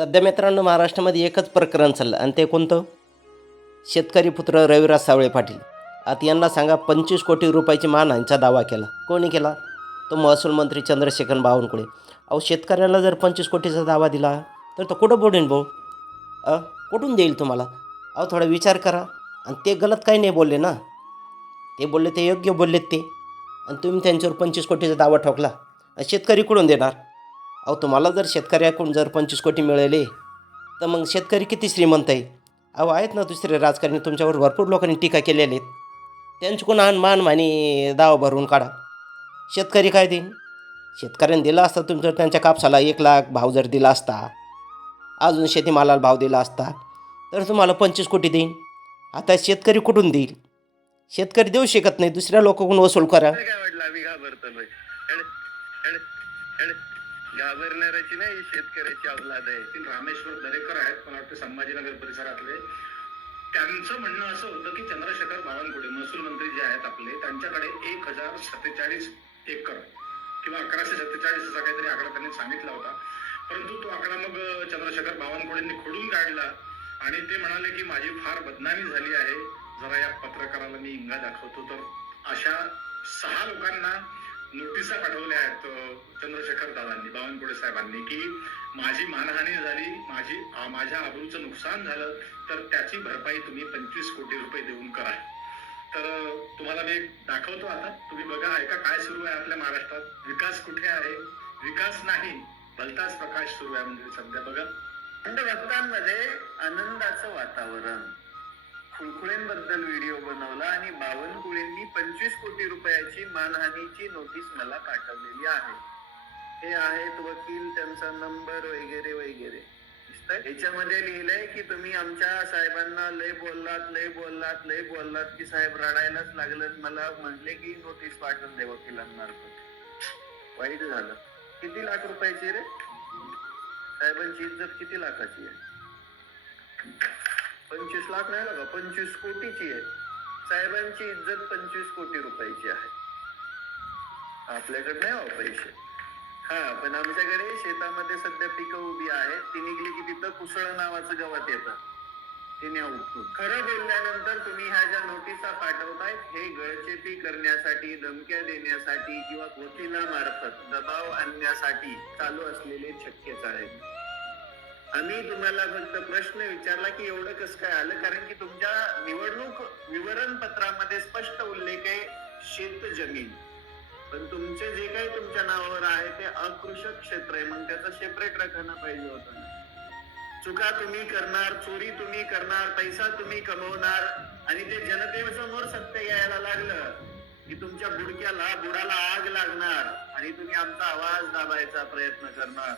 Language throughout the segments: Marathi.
सध्या मित्रांनो महाराष्ट्रामध्ये एकच प्रकरण चाललं आणि ते कोणतं? शेतकरी पुत्र रविराज सावळे पाटील. आता यांना सांगा 25 कोटी रुपयाची मानहानीचा दावा केला. कोणी केला? तो महसूल मंत्री चंद्रशेखर बावनकुळे. अहो शेतकऱ्याला जर 25 कोटीचा दावा दिला तर तो कुठं बुडेन भाऊ? अ कुठून देईल तुम्हाला? अहो थोडा विचार करा. आणि ते गलत काही नाही बोलले ना. ते बोलले ते योग्य बोललेत ते. आणि तुम्ही त्यांच्यावर 25 कोटीचा दावा ठोकला. शेतकरी कुठून देणार? अहो तुम्हाला जर शेतकऱ्याकडून जर 25 कोटी मिळाले तर मग शेतकरी किती श्रीमंत आहे. अहो आहेत ना दुसरे राजकारणी तुमच्यावर भरपूर लोकांनी टीका केलेली आहेत. त्यांच्याकडून मानमानी दावा भरून काढा. शेतकरी काय देईन? शेतकऱ्यांनी दिला असता तुमचं त्यांच्या कापसाला 1,00,000 भाव जर दिला असता, अजून शेतीमालाला भाव दिला असता तर तुम्हाला 25 कोटी देईन. आता शेतकरी कुठून देईल? शेतकरी देऊ शकत नाही, दुसऱ्या लोकांकडून वसूल करा. काय वाटलं आम्ही घाबरतोय? घाबरणाऱ्याची नाही शेतकऱ्याची अवलाद आहे. रामेश्वर दरेकर आहेत, मला वाटतं संभाजीनगर परिसरातले. त्यांचं म्हणणं असं होतं की चंद्रशेखर बावनकुळे महसूल मंत्री जे आहेत आपले, त्यांच्याकडे 1047 एकर किंवा 1147 असा काहीतरी आकडा त्यांनी सांगितला होता. परंतु तो आकडा मग चंद्रशेखर बावनकुळेंनी खोडून काढला आणि ते म्हणाले की माझी फार बदनामी झाली आहे, जरा या पत्रकाराला मी इंगा दाखवतो. तर अशा 6 लोकांना नोटिसा पाठवल्या आहेत चंद्रशेखर दादांनी, बावनकुळे साहेबांनी, की माझी मानहानी झाली, माझ्या आबरूचं नुकसान झालं, तर त्याची भरपाई तुम्ही 25 कोटी रुपये देऊन करा. तर तुम्हाला मी दाखवतो आता, तुम्ही बघा, ऐका काय सुरू आहे आपल्या महाराष्ट्रात. विकास कुठे आहे? विकास नाही, भलताच प्रकाश सुरू आहे म्हणजे सध्या. बघा, भक्तांमध्ये आनंदाचं वातावरण. खुळखुळेंबद्दल व्हिडिओ बनवला आणि बावनकुळेंनी 25 कोटी रुपयाची मानहानीची नोटीस मला पाठवलेली आहे. हे आहेत वकील, त्यांचा नंबर वगैरे वगैरे. याच्यामध्ये लिहिलंय की तुम्ही आमच्या साहेबांना लय बोललात की साहेब रडायलाच लागलं. मला म्हटले की नोटीस पाठवून दे वकिलांमार्फत. वाईट झालं. किती लाख रुपयाची रे? साहेबांची इज्जत किती लाखाची आहे? 25 लाख नाही बघा, 25 कोटीची आहे. साहेबांची इज्जत 25 कोटी रुपयाची आहे. आपल्याकडे नाही हो पैसे. हा, पण आमच्याकडे शेतामध्ये सध्या पिकं उभी आहेत. ती निघली की तिथं कुसळ नावाचं गवत येतं, ते न्या उपटून. खरं बोलल्यानंतर तुम्ही ह्या ज्या नोटिसा पाठवतायत हे गळचेपी करण्यासाठी, धमक्या देण्यासाठी किंवा वकिलामार्फत दबाव आणण्यासाठी चालू असलेले छक्के आहेत. आम्ही तुम्हाला फक्त प्रश्न विचारला की एवढं कसं काय आलं, कारण की तुमच्या निवडणूक विवरण पत्रामध्ये स्पष्ट उल्लेख आहे शेत जमीन, पण तुमचे जे काही तुमच्या नावावर आहे ते अकृषक क्षेत्र आहे. मग त्याचं सेपरेट राखणं पाहिजे होतं. चुका तुम्ही करणार, चोरी तुम्ही करणार, पैसा तुम्ही कमवणार आणि ते जनतेसमोर सत्य यायला लागलं की तुमच्या बुडाला आग लागणार आणि तुम्ही आमचा आवाज दाबायचा प्रयत्न करणार.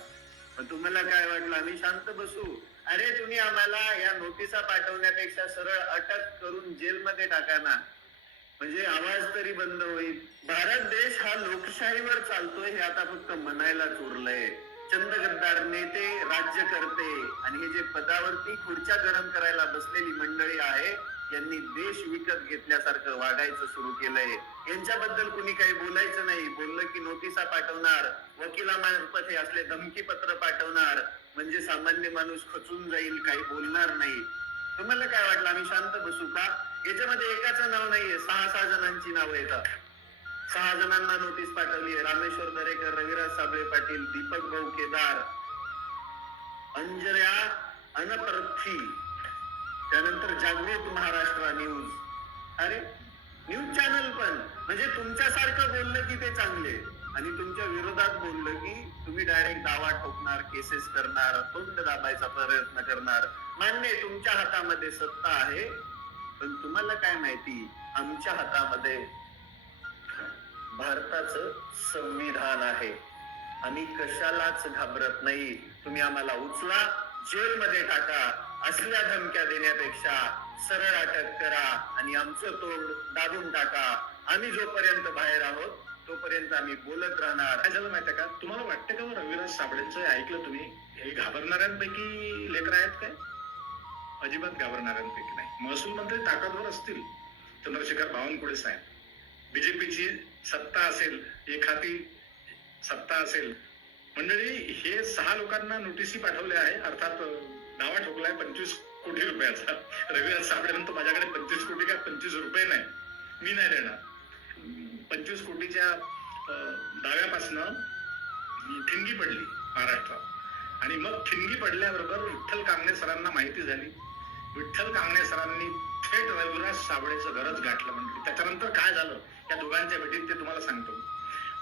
पण तुम्हाला काय वाटलं आम्ही शांत बसू? अरे तुम्ही आम्हाला या नोटिसा पाठवण्यापेक्षा सरळ अटक करून जेलमध्ये टाका ना, म्हणजे आवाज तरी बंद होईल. भारत देश हा लोकशाहीवर चालतोय हे आता फक्त म्हणायलाच उरलंय. चंदगद्दार नेते, राज्यकर्ते आणि हे जे पदावरती खुर्च्या गरम करायला बसलेली मंडळी आहे, यांनी देश विकत घेतल्यासारखं वागायचं सुरू केलंय. यांच्याबद्दल कुणी काही बोलायचं नाही. बोललं की नोटिसा पाठवणार, वकिलामार्फत हे असले धमकी पत्र पाठवणार, म्हणजे सामान्य माणूस खचून जाईल, काही बोलणार नाही. तुम्हाला काय वाटलं आम्ही शांत बसू का? याच्यामध्ये एकाचं नाव नाहीये, 6 जणांची नावं येतात. 6 जणांना नोटीस पाठवली आहे. रामेश्वर दरेकर, रविराज साबळे पाटील, दीपक भाऊ केदार, अंजल्या अनपर्थी, त्यानंतर जागृत महाराष्ट्र न्यूज. अरे न्यूज चॅनल पण म्हणजे तुमच्यासारखं बोललं की ते चांगले आणि तुमच्या विरोधात बोललं की तुम्ही डायरेक्ट दावा ठोकणार, केसेस करणार, तोंड दाबायचा प्रयत्न करणार. मान्य तुमच्या हातामध्ये सत्ता आहे, पण तुम्हाला काय माहिती आमच्या हातामध्ये भारताचं संविधान आहे. आम्ही कशालाच घाबरत नाही. तुम्ही आम्हाला उचला, जेलमध्ये टाका. असल्या धमक्या देण्यापेक्षा सरळ अटक करा आणि आमचं तोंड दाबून टाका. आम्ही जोपर्यंत बाहेर आहोत तोपर्यंत आम्ही बोलत राहणार. काय झालं माहितीये का? तुम्हाला वाटतं का रविराज साबळेंचं ऐकलं तुम्ही? हे घाबरणाऱ्यांपैकी लेकर आहेत काय? अजिबात घाबरणाऱ्यांपैकी नाही. महसूल मंत्री ताकदवर असतील, चंद्रशेखर बावनकुळे साहेब, बीजेपीची सत्ता असेल, एखादी सत्ता असेल मंडळी, हे 6 लोकांना नोटीसी पाठवल्या आहे. अर्थात दावा ठोकलाय 25 कोटी रुपयाचा. रविराज साबळेनंतर माझ्याकडे 25 कोटी काय 25 रुपये नाही, मी नाही देणार. 25 कोटीच्या दाव्यापासनं ठिणगी पडली महाराष्ट्रात. आणि मग ठिणगी पडल्याबरोबर विठ्ठल कांगणे सरांना माहिती झाली. विठ्ठल कांगणे सरांनी थेट रविराज साबळेचं घरच गाठलं. म्हणजे त्याच्यानंतर काय झालं या दोघांच्या भेटीत ते तुम्हाला सांगतो.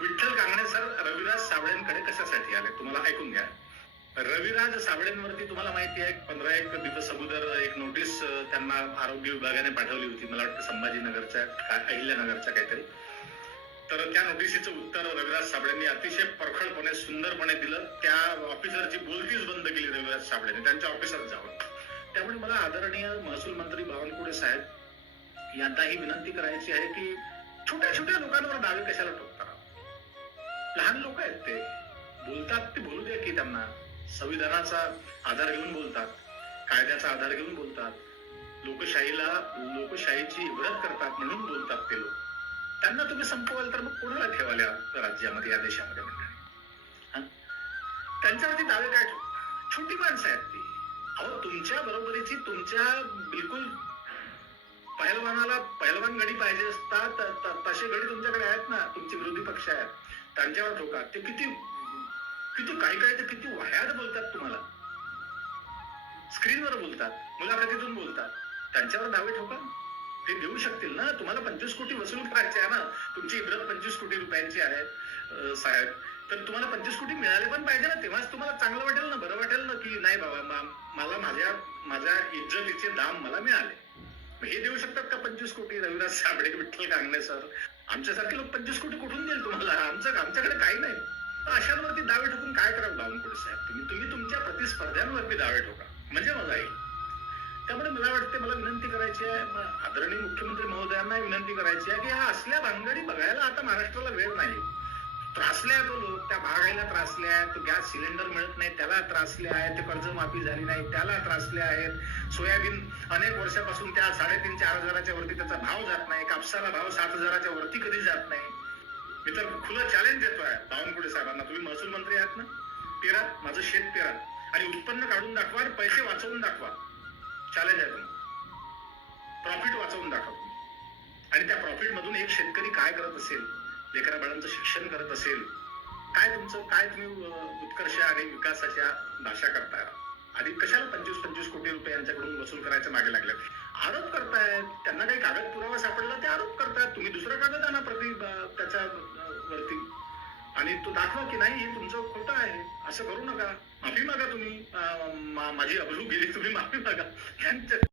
विठ्ठल कांगणे सर रविराज साबळेंकडे कशासाठी आले तुम्हाला ऐकून घ्या. रविराज साबळेंवरती तुम्हाला माहिती आहे 15 दिवस अगोदर एक नोटीस त्यांना आरोग्य विभागाने पाठवली होती. मला वाटतं संभाजीनगरच्या अहिल्यानगरच्या काहीतरी. तर त्या नोटिसीचं उत्तर रविराज साबळेंनी अतिशय परखडपणे सुंदरपणे दिलं. त्या ऑफिसरची बोलतीच बंद केली रविराज साबळेंनी त्यांच्या ऑफिसात जाऊन. त्यामुळे मला आदरणीय महसूल मंत्री बावनकुळे साहेब यांना ही विनंती करायची आहे की छोट्या छोट्या लोकांवर दावे कशाला ठोकतात. लहान लोक आहेत, ते बोलतात, ते बोलू दे की. त्यांना संविधानाचा आधार घेऊन बोलतात, कायद्याचा आधार घेऊन बोलतात, लोकशाहीची इब्रत करतात म्हणून बोलतात ते लोक. त्यांना तुम्ही संपवाल तर मग कोणाला ठेवाल या राज्यामध्ये, या देशामध्ये मंडळी? त्यांच्यावरती दावे काय ठोकतात? छोटी माणसं आहेत ती. अहो, तुमच्या बरोबरीची, तुमच्या बिलकुल पहिलवान गडी पाहिजे असतात तसे गडी तुमच्याकडे आहेत ना. तुमचे विरोधी पक्ष आहेत, त्यांच्यावर ठोका. ते किती काही ते किती वाह्यात बोलतात, तुम्हाला स्क्रीनवर बोलतात, मुलाखतीतून बोलतात. त्यांच्यावर दावे ठोका. ते देऊ शकतील ना. तुम्हाला 25 कोटी वसूल करायचे आहे ना. तुमची इब्रत 25 कोटी रुपयांची आहे साहेब. तर तुम्हाला 25 कोटी मिळाले पण पाहिजे ना. तेव्हाच तुम्हाला चांगलं वाटेल ना, बरं वाटेल ना की नाही बाबा मला माझ्या इज्जतीचे दाम मला मिळाले. हे देऊ शकतात का 25 कोटी रविराज साबळे, विठ्ठल कांगणे सर? आमच्यासारखे लोक 25 कोटी कुठून देईल तुम्हाला? आमच्याकडे काही नाही. अशांवरती दावे ठोकून काय करावं बावनकुळे साहेब? तुम्ही तुमच्या प्रतिस्पर्ध्यांवरती दावे ठोका, म्हणजे मजा येईल. त्यामुळे मला वाटते, मला विनंती करायची आहे, आदरणीय मुख्यमंत्री महोदयांना विनंती करायची आहे की ह्या असल्या भानगडी बघायला आता महाराष्ट्राला वेळ नाही. त्रासले आहे तो लोक, त्या महागाईला त्रासले आहेत, तो गॅस सिलेंडर मिळत नाही त्याला त्रासले आहेत, ते कर्जमाफी झाली नाही त्याला त्रासले आहेत, सोयाबीन अनेक वर्षापासून त्या 3,500-4,000 हजाराच्या वरती त्याचा भाव जात नाही, कापसाला भाव 7,000 हजाराच्या वरती कधी जात नाही. मी तर खुलं चॅलेंज देतोय बावनकुळे साहेबांना, तुम्ही महसूल मंत्री आहात ना, पेरा, माझं शेत पेरा आणि उत्पन्न काढून दाखवा, पैसे वाचवून दाखवा. चॅलेंज आहे तुम्हाला. प्रॉफिट वाचवून दाखवा तुम्ही. आणि त्या प्रॉफिट मधून एक शेतकरी काय करत असेल, लेकरा बाळांचं शिक्षण करत असेल, काय तुम्ही उत्कर्ष आणि विकासाच्या भाषा करताय. आणि कशाला 25 कोटी रुपये यांच्याकडून वसूल करायच्या मागे लागले? आरोप करतायत. त्यांना काही कागद पुरावा सापडला ते आरोप करतायत. तुम्ही दुसरा कागद आणा त्याच्या वरती आणि तो दाखवा की नाही हे तुमचं खोटं आहे. असं करू नका. माफी मागा तुम्ही. माझी अब्रू गेली, तुम्ही माफी मागा.